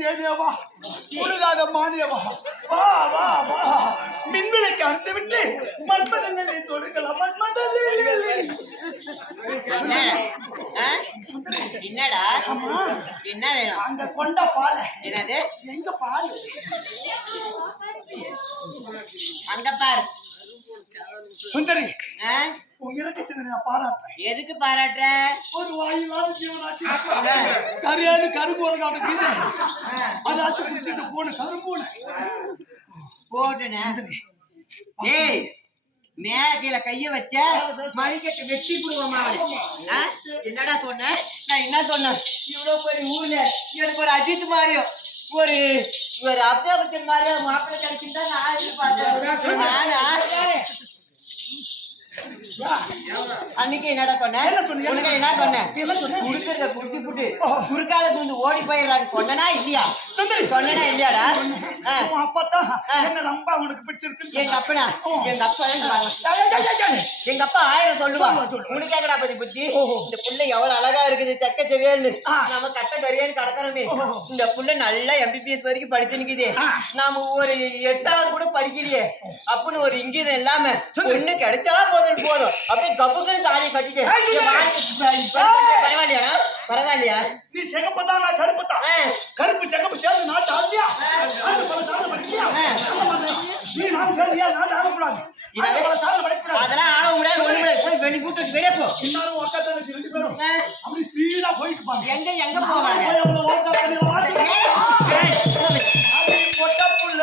தேனியவா உருகாத மானியவா வா வா வா மின்விளக்கு அறுத்து விட்டு மன்மதனை தொடுக்கலாம் என்னடா என்ன வேணும்? அங்க கொண்ட பால் என்னது? எங்க பால் அங்க பாரு சுந்தரி. இறக்கி நான் பாராட்டுறேன். எதுக்கு பாராட்டுற? ஒரு வாயிலாத ஜீவனாச்சு கரியாடு கரும்பு ஒரு காட்டு அதாச்சும் குடிச்சிட்டு போன கரும்பு போட்டுனே. ஏய் மேல கீழே கைய வச்ச மணிக்கட்டு வெட்டி போடுவோமா? என்னடா சொன்ன? நான் என்ன சொன்னேன்? இவ்வளவு பெரிய ஊர்ல எனக்கு ஒரு அஜித் மாதிரியும் ஒரு அப்துல் பச்சன் மாதிரியா மாப்பிள்ளை கிடைக்குன்னு நான் எதிர்பார்த்தேன். நானா அன்னைக்கு என்னடா சொன்னேன்? உனக்கு என்ன சொன்னேன்? குடுக்கறத குடிச்சு புட்டு குறுக்கால தூந்து ஓடி போயிடறான்னு சொன்னா இல்லையா? சொன்னா இல்லையாடா? அப்பதான் என்ன ரொம்ப உனக்கு பிடிச்சிருக்கு. எங்க அப்பனா எங்க அப்பா எங்க அப்பா 1000 சொல்லுவான். உனக்கு கேக்கடா பத்தி புத்தி? இந்த புள்ள எவ்வளவு அழகா இருக்குது, சக்க செவேல்னு. நம்ம கட்ட கரியான்னு கடக்கணுமே. இந்த புள்ள நல்லா MBBS வரைக்கும் படிச்சு நிக்குது. நாம ஒரு 8வது கூட படிக்கலையே அப்படின்னு ஒரு இங்கீதம் இல்லாம ஒண்ணு கிடைச்சா போதும் அப்படியே கப்புக்குன்னு தாலியை கட்டிட்டு பரவாயில்லையா? பரவாயில்லையா? நீ செகப்பதான் நான் கருப்பு தான். கருப்பு செகப்பு சேர்ந்து நாட்டு ஆள்றியா? நீ நான் சரியா நான் ஆகக்கூடாது. அதெல்லாம் ஆள கூடாது, ஒண்ணு கூடாது. போய் வெளி கூட்டு வெளியே போ. எல்லாரும் ஒக்கத்தை வச்சு 2 பேரும் அப்படி ஸ்பீடா போயிட்டு பாங்க. எங்க போவாங்க? பொட்ட புள்ள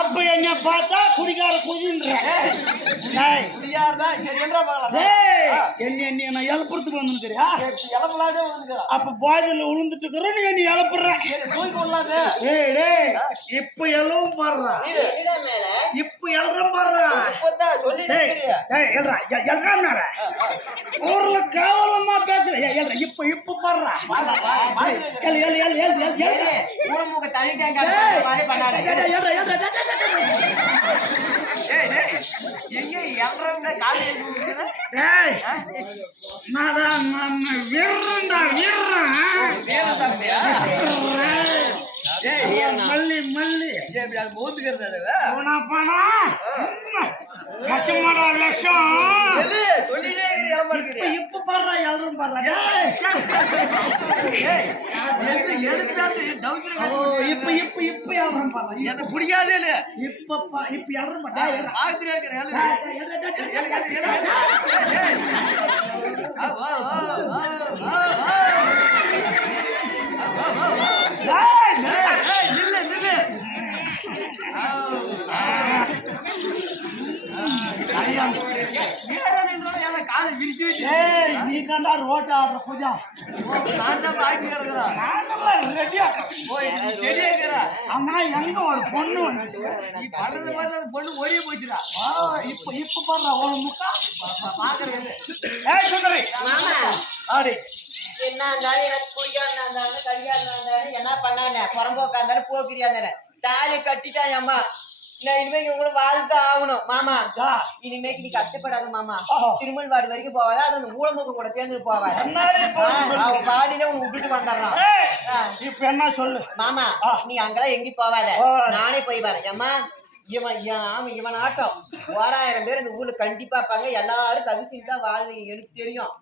அப்ப என்ன பார்த்தா குடிக்கார குதின்ற என்ன நான் எழுப்புறதுக்கு வந்துருக்கிறியா? அப்ப பாதியில விழுந்துட்டு இருக்கிற நீ என்ன எழுப்புறேன். இப்ப எல்லாம் பாடுறா, இப்ப எல்லாம் பாடுறா. ஊர்ல கேவலமா பேசுற. இப்ப இப்ப பாடுறா. மல்லி மல்லி லட்சமாடா லட்சம் இப்ப பாடுறா. எல்லாரும் பாடுறா. இப்ப இப்ப இப்ப யாரும் பாடுறா. எனக்கு பிடிக்காதே இல்ல. இப்ப இப்ப யாரும் பாடுறா. நீ தாண்டா ரோட்டை ஆடுற பூஜா. நான் தான் பாக்கி கிடக்குறேன். ரெடியா ஆமா எங்க ஒரு பொண்ணு வந்துச்சு நீ பண்றது பார்த்து அந்த பொண்ணு ஓடியே போச்சுடா. இப்ப பாடுறா ஒரு முக்கா பாக்குறது ஏய் சுந்தரி மாமா ஆடி என்ன இருந்தாலும் எனக்கு குடிக்காரனா இருந்தாலும் கடிகாரனா இருந்தாலும் என்ன பண்ணானே புறம்போக்கா இருந்தாலும் போக்கிரியா இருந்தானே தாலி கட்டிட்டான் அம்மா. நான் இனிமேல் கூட வாழ்ந்து ஆகணும் மாமா. இனிமேக்கு நீ கஷ்டப்படாத மாமா. திருமல் வாடு வரைக்கும் போவாத அது அந்த ஊழமுகம் கூட சேர்ந்து போவாத. அவன் பாதியில உன்னை விட்டுட்டு வந்துடுறான். இப்ப என்ன சொல்லு மாமா நீ அங்கெல்லாம் எங்கேயும் போவாத, நானே போய் வரேன். அம்மா இவன் ஆட்டம் 1000 பேர் இந்த ஊர்ல கண்டிப்பா இருப்பாங்க. எல்லாரும் தகுசின்னு தான் வாழ் எனக்கு தெரியும்.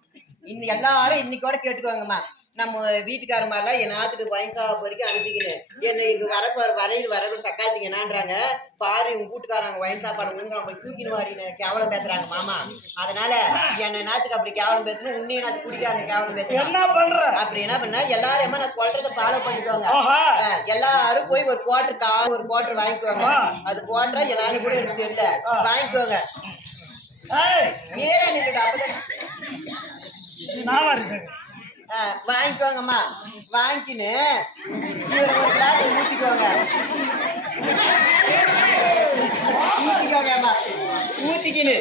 இன்னும் எல்லாரும் இன்னைக்கோட கேட்டுக்குவாங்கம்மா. நம்ம வீட்டுக்கார மாதிரிலாம் என் நாத்துக்கு வயசா வரைக்கும் அனுப்பிக்கணும். என்ன இங்க வரையில் வர சக்காத்துக்கு என்னான்றாங்க பாரு உங்க வீட்டுக்காரங்க வயசு சாப்பாடு நம்ம தூக்கின்னு வாடின்னு கேவலம் பேசுறாங்க மாமா. அதனால என்ன நாத்துக்கு அப்படி கேவலம் பேசணும், உன்னையும் நாத்து குடிக்காரங்க கேவலம் பேசணும். என்ன பண்ற அப்படி என்ன பண்ண எல்லாரும் நான் சொல்றதை ஃபாலோ பண்ணிக்குவாங்க. எல்லாரும் போய் ஒரு குவார்டர் வாங்கிக்குவாங்க. அது குவார்டர் எல்லாரும் கூட எனக்கு தெரியல வாங்கிக்குவாங்க. நேரா நின்றுட்டு அப்பதான் நல்லா இருக்கு வாங்கிக்குவாங்கம்மா. வாங்கிக்கின்னு ஒரு கிளாஸ் ஊத்திக்குவாங்க அம்மா. ஊத்திக்கின்னு